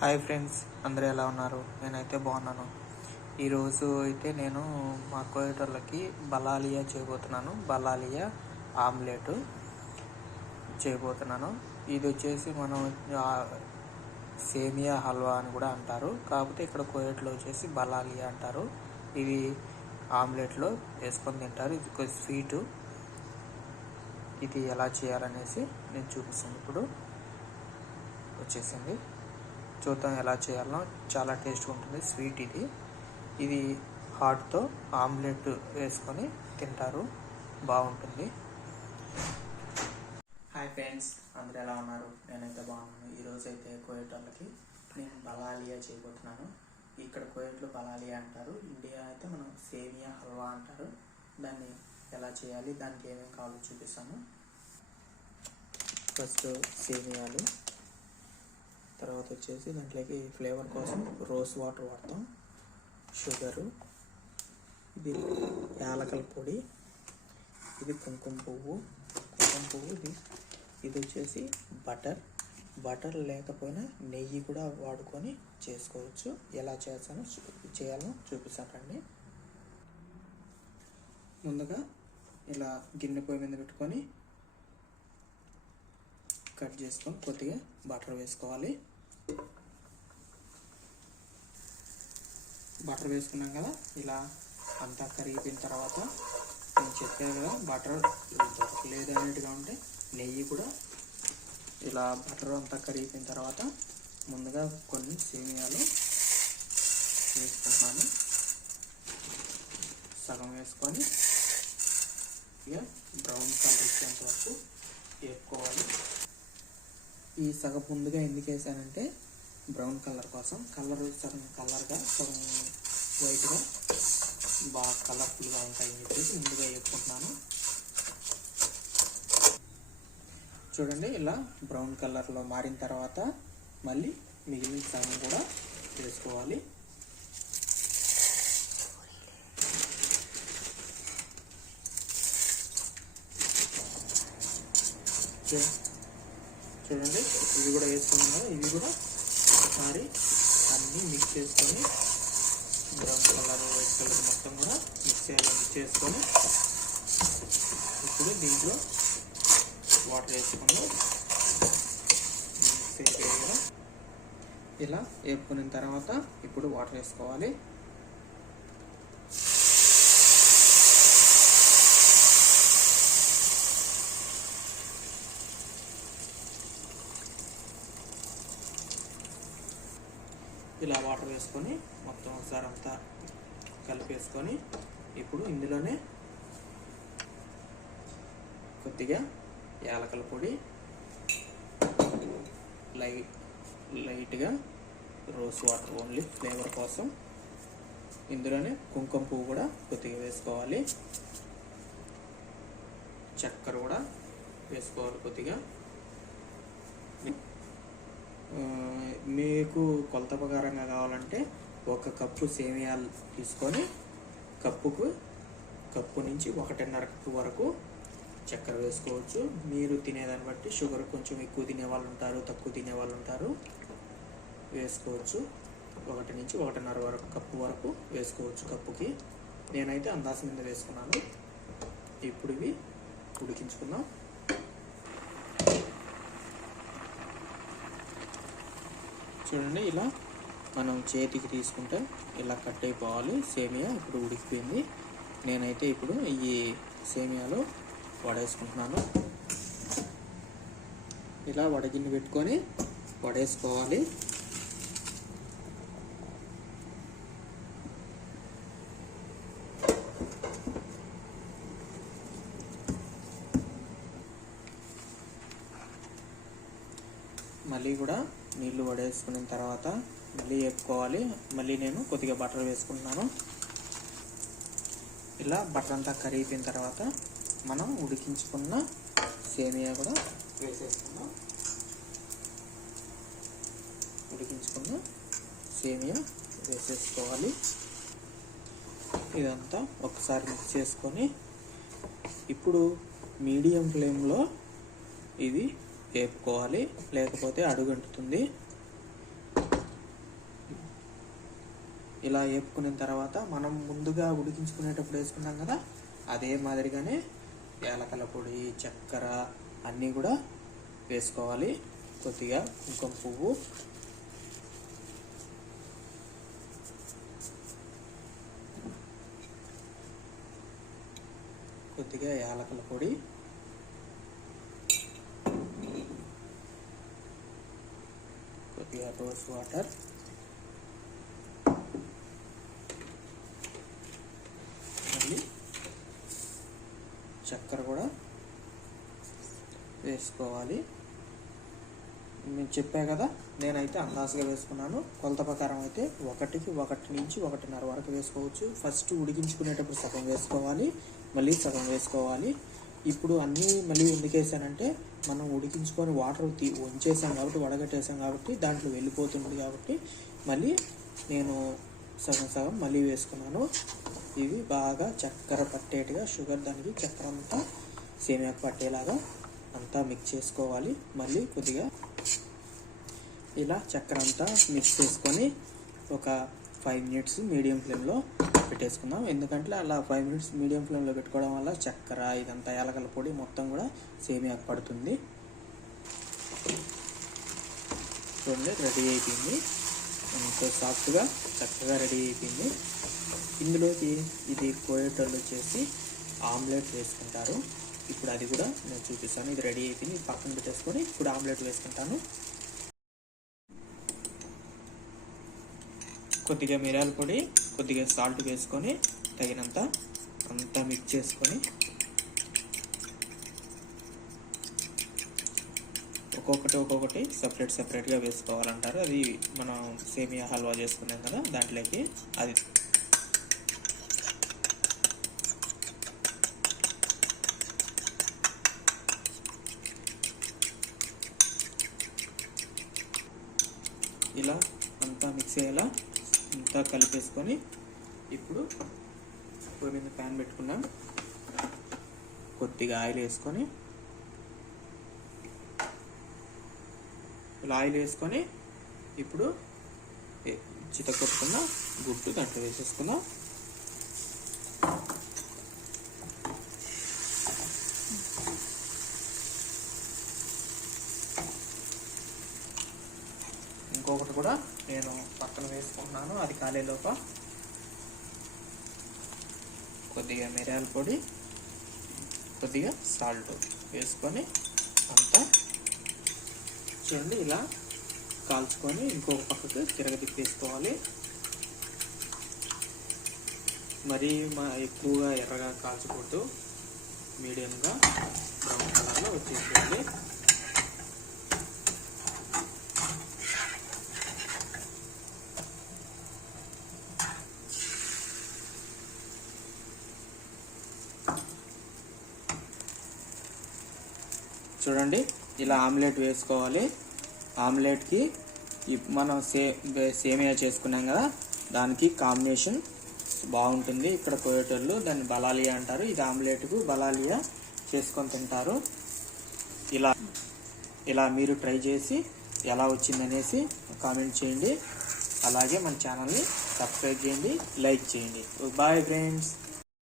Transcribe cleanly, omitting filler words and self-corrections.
Hi friends, అందరూ ఎలా ఉన్నారు? నేనైతే బాగున్నాను. ఈరోజు అయితే నేను మా కోయేటోళ్ళకి బలాలియా చేయబోతున్నాను. బలాలియా ఆమ్లెట్ చేయబోతున్నాను. ఇది వచ్చేసి మనం సేమియా హల్వా అని కూడా అంటారు. కాకపోతే ఇక్కడ కోయేట్లో వచ్చేసి బలాలియా అంటారు. ఇది ఆమ్లెట్లో వేసుకొని తింటారు. ఇది కొంచెం స్వీటు. ఇది ఎలా చేయాలనేసి నేను చూపిస్తాను. ఇప్పుడు వచ్చేసింది, చూద్దాం ఎలా చేయాలో. చాలా టేస్ట్గా ఉంటుంది, స్వీట్. ఇది హాట్తో ఆమ్లెట్ వేసుకొని తింటారు, బాగుంటుంది. హాయ్ ఫ్రెండ్స్, అందరూ ఎలా ఉన్నారు? నేనైతే బాగున్నాను. ఈరోజు అయితే కోయేట్ వాళ్ళకి నేను బలాలియా చేయబోతున్నాను. ఇక్కడ కోయేట్లో బలాలియా అంటారు, ఇండియా అయితే మనం సేమియా హల్వా అంటారు. దాన్ని ఎలా చేయాలి, దానికి ఏమేమి కావాలో చూపిస్తాను. ఫస్ట్ సేమియాలు, తర్వాత వచ్చేసి దాంట్లోకి ఫ్లేవర్ కోసం రోజ్ వాటర్ వాడతాం, షుగరు, ఇది యాలకల పొడి, ఇది కుంకుమ పువ్వు, ఇది వచ్చేసి బటర్ లేకపోయినా నెయ్యి కూడా వాడుకొని చేసుకోవచ్చు. ఎలా చేయాలో చూపిస్తానండి. ముందుగా ఇలా గిన్నె పొయ్యి మీద పెట్టుకొని కట్ చేసుకొని కొద్దిగా బటర్ వేసుకోవాలి. బటర్ వేసుకున్నాం కదా, ఇలా అంతా కరిగిపోయిన తర్వాత నేను చెప్పాను కదా, బటర్ దొరకలేదు అనేట్టుగా ఉంటే నెయ్యి కూడా ఇలా బటర్ అంతా కరిగిపోయిన తర్వాత ముందుగా కొన్ని సేమియాలు వేసుకుంటాను. సగం వేసుకొని ఇక బ్రౌన్ కలర్ వచ్చేంత వరకు వేపుకోవాలి. ఈ సగం ముందుగా ఎందుకు వేసానంటే బ్రౌన్ కలర్ కోసం, సగం కలర్గా సగం వైట్గా బాగా కలర్ఫుల్గా ఉంటాయని చెప్పేసి ముందుగా వేసుకుంటున్నాను. చూడండి, ఇలా బ్రౌన్ కలర్లో మారిన తర్వాత మళ్ళీ మిగిలిన సగం కూడా వేసుకోవాలి. చూడండి, ఇవి కూడా వేసుకున్నాం కదా, ఇవి కూడా ఒకసారి అన్నీ మిక్స్ చేసుకొని బ్రౌన్ కలర్ వైట్ కలర్ మొత్తం కూడా మిక్స్ చేసుకొని ఇప్పుడు దీంట్లో వాటర్ వేసుకొని మిక్స్ అయిపోయాయి కదా, ఇలా వేపుకున్న తర్వాత ఇప్పుడు వాటర్ వేసుకోవాలి. ఇలా వాటర్ వేసుకొని మొత్తం ఒకసారి అంతా కలిపేసుకొని ఇప్పుడు ఇందులోనే కొద్దిగా యాలకల పొడి, లైట్గా రోజ్ వాటర్ ఓన్లీ ఫ్లేవర్ కోసం, ఇందులోనే కుంకుమ పువ్వు కూడా కొద్దిగా వేసుకోవాలి, చక్కెర కూడా వేసుకోవాలి కొద్దిగా. మీకు కొలత ప్రకారంగా కావాలంటే 1 కప్పు సేమియాలు తీసుకొని కప్పు నుంచి 1.5 కప్పు వరకు చక్కెర వేసుకోవచ్చు. మీరు తినేదాన్ని బట్టి షుగర్ కొంచెం ఎక్కువ తినేవాళ్ళు ఉంటారు, తక్కువ తినేవాళ్ళు ఉంటారు, వేసుకోవచ్చు. 1 నుంచి 1.5 కప్పు వరకు వేసుకోవచ్చు కప్పుకి. నేనైతే అందాజ మీద వేసుకున్నాను. ఇప్పుడు ఇవి ఉడికించుకుందాం. చూడండి, ఇలా మనం చేతికి తీసుకుంటే ఇలా కట్ అయిపోవాలి సేమియా. ఇప్పుడు ఉడికిపోయింది. నేనైతే ఇప్పుడు ఈ సేమియాలో వడేసుకుంటున్నాను. ఇలా వడగిన్నె పెట్టుకొని వడేసుకోవాలి. మళ్ళీ కూడా నీళ్ళు వడేసుకున్న తర్వాత మళ్ళీ వేపుకోవాలి. మళ్ళీ నేను కొద్దిగా బటర్ వేసుకుంటున్నాను. ఇలా బటర్ అంతా కరిగిపోయిన తర్వాత మనం ఉడికించుకున్న సేమియా కూడా వేసేసుకుందాం. ఉడికించుకున్న సేమియా వేసేసుకోవాలి. ఇదంతా ఒకసారి మిక్స్ చేసుకొని ఇప్పుడు మీడియం ఫ్లేమ్లో ఇది వేపుకోవాలి, లేకపోతే అడుగంటుతుంది. ఇలా వేపుకున్న తర్వాత మనం ముందుగా ఉడికించుకునేటప్పుడు వేసుకున్నాం కదా, అదే మాదిరిగానే యాలకల పొడి, చక్కెర అన్నీ కూడా వేసుకోవాలి. కొద్దిగా కుంకుమ పువ్వు, కొద్దిగా యాలకల పొడి, కొద్దిగా రోజ్ వాటర్, మళ్ళీ చక్కెర కూడా వేసుకోవాలి. నేను చెప్పా కదా, నేనైతే అందాజుగా వేసుకున్నాను. కొలత ప్రకారం అయితే 1 నుంచి 1.5 వరకు వేసుకోవచ్చు. ఫస్ట్ ఉడికించుకునేటప్పుడు సగం వేసుకోవాలి, మళ్ళీ సగం వేసుకోవాలి. ఇప్పుడు అన్నీ మళ్ళీ ఎందుకు వేసానంటే, మనం ఉడికించుకొని వాటర్ వంచేసాం కాబట్టి, వడగట్టేసాం కాబట్టి దాంట్లో వెళ్ళిపోతుంది కాబట్టి మళ్ళీ నేను సగం మళ్ళీ వేసుకున్నాను. ఇవి బాగా చక్కెర పట్టేట్టుగా, షుగర్ దానికి చక్కెర అంతా సేమియాకు పట్టేలాగా అంతా మిక్స్ చేసుకోవాలి. మళ్ళీ కొద్దిగా ఇలా చక్కెర అంతా మిక్స్ చేసుకొని ఒక 5 మినిట్స్ మీడియం ఫ్లేమ్లో పెట్టేసుకుందాం. ఎందుకంటే అలా 5 మినిట్స్ మీడియం ఫ్లేమ్లో పెట్టుకోవడం వల్ల చక్కెర ఇదంతా యాలకల పొడి మొత్తం కూడా సేమియాకు పడుతుంది. చూడండి, రెడీ అయిపోయింది. ఎంతో సాఫ్ట్గా చక్కగా రెడీ అయిపోయింది. ఇందులోకి ఇది కోయేటోళ్ళు వచ్చేసి ఆమ్లెట్ వేసుకుంటారు. ఇప్పుడు అది కూడా నేను చూపిస్తాను. ఇది రెడీ అయిపోయింది, పక్కన పెట్టేసుకొని ఇప్పుడు ఆమ్లెట్ వేసుకుంటాను. కొద్దిగా మిరియాల పొడి, కొద్దిగా సాల్ట్ వేసుకొని తగినంత అంతా మిక్స్ చేసుకొని ఒక్కొక్కటి సపరేట్గా వేసుకోవాలంటారు. అది మనం సేమియా హల్వా చేసుకున్నాం కదా, దాంట్లోకి అది ఇలా అంతా మిక్స్ అయ్యేలా అంతా కలిపేసుకొని ఇప్పుడు పొయ్యి మీద ప్యాన్ పెట్టుకున్నాం. కొద్దిగా ఆయిల్ వేసుకొని ఇలా ఆయిల్ వేసుకొని ఇప్పుడు చితకొట్టుకున్న గుడ్డు దాంట్లో వేసేసుకుందాం. ఇంకొకటి కూడా నేను పక్కన వేసుకుంటున్నాను. అది కాలేలోప కొద్దిగా మిరియాల పొడి, కొద్దిగా సాల్ట్ వేసుకొని అంతా చూడండి ఇలా కాల్చుకొని ఇంకొక పక్కకు తిరగదిప్పేసుకోవాలి. మరీ ఎక్కువగా ఎర్రగా కాల్చకూడదు, మీడియంగా బ్రౌన్ కలర్లో వచ్చేసేయాలి. చూడండి ఇలా ఆమ్లెట్ వేసుకోవాలి. ఆమ్లెట్కి మనం సేమియా చేసుకున్నాం కదా, దానికి కాంబినేషన్ బాగుంటుంది. ఇక్కడ కోయేటోళ్ళు దాన్ని బలాలియా అంటారు. ఇది ఆమ్లెట్కు బలాలియా చేసుకొని తింటారు. ఇలా మీరు ట్రై చేసి ఎలా వచ్చిందనేసి కామెంట్ చేయండి. అలాగే మన ఛానల్ని సబ్స్క్రైబ్ చేయండి, లైక్ చేయండి. Bye friends.